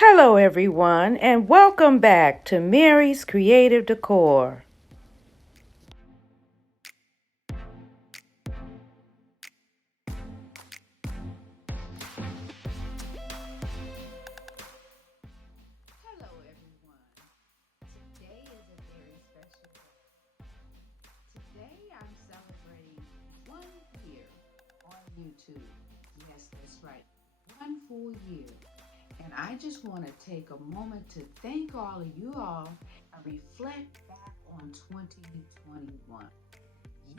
Hello, everyone, and welcome back to Mary's Creative Decor. Hello, everyone. Today is a very special day. Today I'm celebrating 1 year on YouTube. Yes, that's right, 1 full year. And I just want to take a moment to thank all of you all and reflect back on 2021.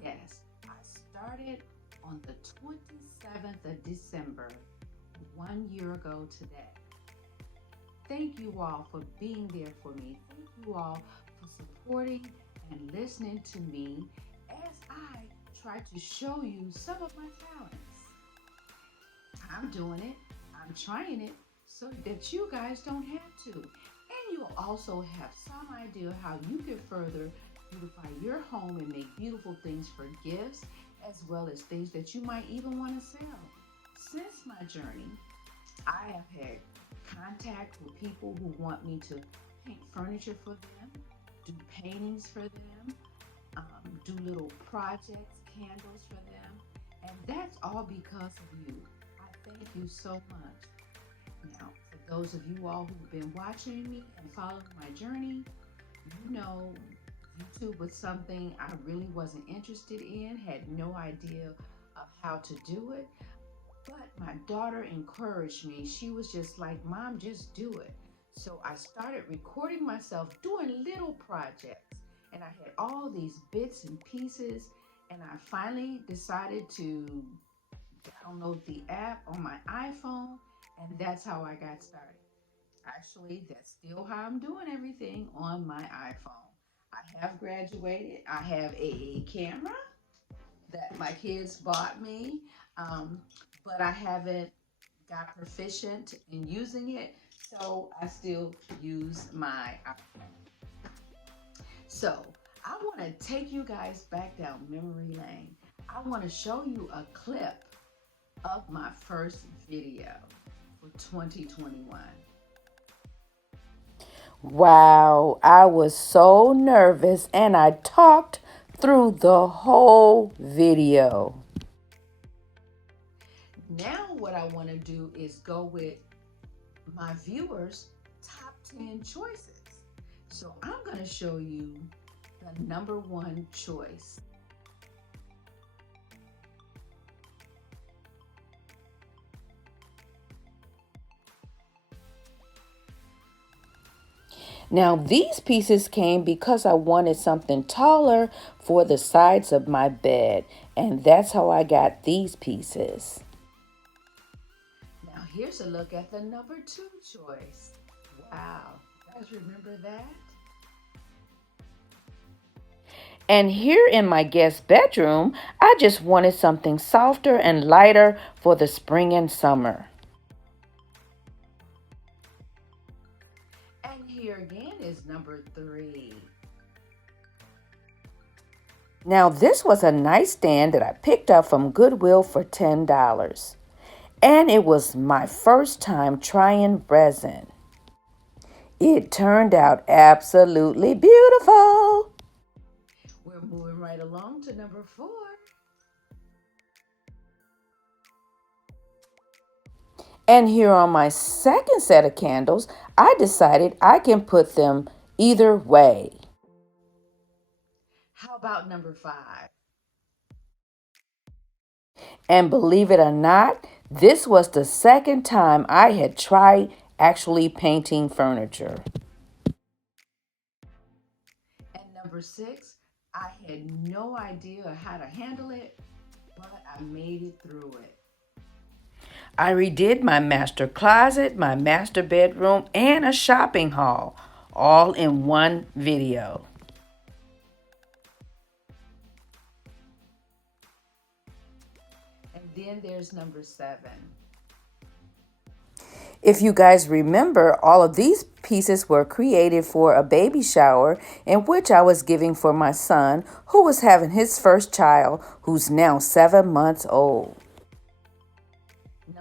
Yes, I started on the 27th of December, 1 year ago today. Thank you all for being there for me. Thank you all for supporting and listening to me as I try to show you some of my talents. I'm doing it, I'm trying it so that you guys don't have to. And you'll also have some idea how you can further beautify your home and make beautiful things for gifts as well as things that you might even want to sell. Since my journey, I have had contact with people who want me to paint furniture for them, do paintings for them, do little projects, candles for them, and that's all because of you. I thank you so much. Now, for those of you all who've been watching me and following my journey, you know YouTube was something I really wasn't interested in, had no idea of how to do it. But my daughter encouraged me. She was just like, Mom, just do it. So I started recording myself doing little projects. And I had all these bits and pieces. And I finally decided to download the app on my iPhone. And that's how I got started. Actually, that's still how I'm doing everything on my iPhone. I have graduated. I have a camera that my kids bought me, um, but I haven't got proficient in using it, so I still use my iPhone. So I want to take you guys back down memory lane. I want to show you a clip of my first video for 2021. Wow, I was so nervous and I talked through the whole video. Now, what I want to do is go with my viewers' top 10 choices. So I'm going to show you the number one choice. Now, these pieces came because I wanted something taller for the sides of my bed, and that's how I got these pieces. Now, here's a look at the number two choice. Wow, you guys remember that? And here in my guest bedroom, I just wanted something softer and lighter for the spring and summer. And here again is number three. Now, this was a nightstand that I picked up from Goodwill for $10. And it was my first time trying resin. It turned out absolutely beautiful. We're moving right along to number four. And here on my second set of candles, I decided I can put them either way. How about number five? And believe it or not, this was the second time I had tried actually painting furniture. And number six, I had no idea how to handle it, but I made it through it. I redid my master closet, my master bedroom, and a shopping hall, all in one video. And then there's number seven. If you guys remember, all of these pieces were created for a baby shower in which I was giving for my son who was having his first child, who's now 7 months old.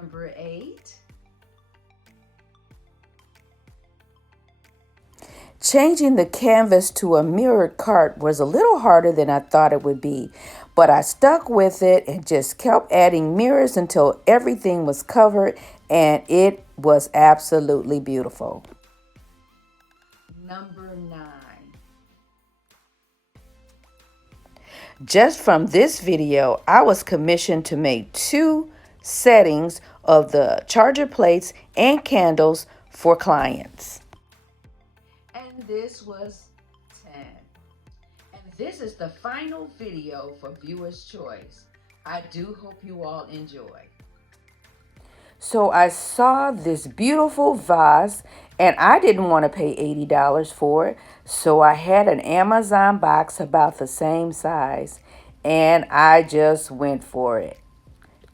Number eight. Changing the canvas to a mirrored cart was a little harder than I thought it would be, but I stuck with it and just kept adding mirrors until everything was covered, and it was absolutely beautiful. Number 9. Just from this video, I was commissioned to make 2 settings of the charger plates and candles for clients. And this was 10. And this is the final video for viewer's choice. I do hope you all enjoy. So I saw this beautiful vase and I didn't want to pay $80 for it. So I had an Amazon box about the same size and I just went for it.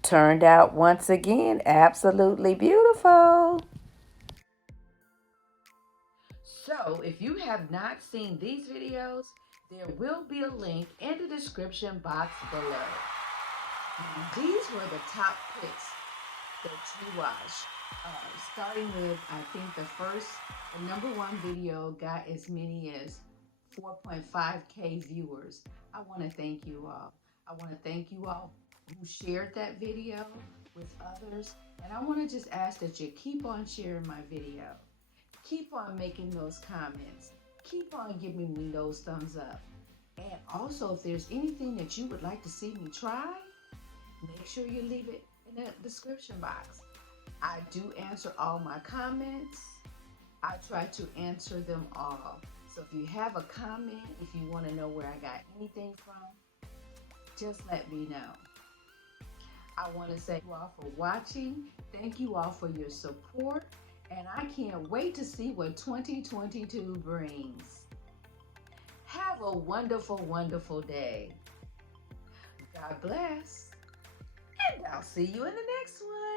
Turned out once again absolutely beautiful. So if you have not seen these videos, there will be a link in the description box below. These were the top picks that you watched. Starting with, I think the number 1 video got as many as 4.5K viewers. I want to thank you all. I want to thank you all who shared that video with others. And I want to just ask that you keep on sharing my video. Keep on making those comments. Keep on giving me those thumbs up. And also, if there's anything that you would like to see me try, make sure you leave it in the description box. I do answer all my comments. I try to answer them all. So if you have a comment, if you want to know where I got anything from, just let me know. I want to thank you all for watching. Thank you all for your support. And I can't wait to see what 2022 brings. Have a wonderful, wonderful day. God bless. And I'll see you in the next one.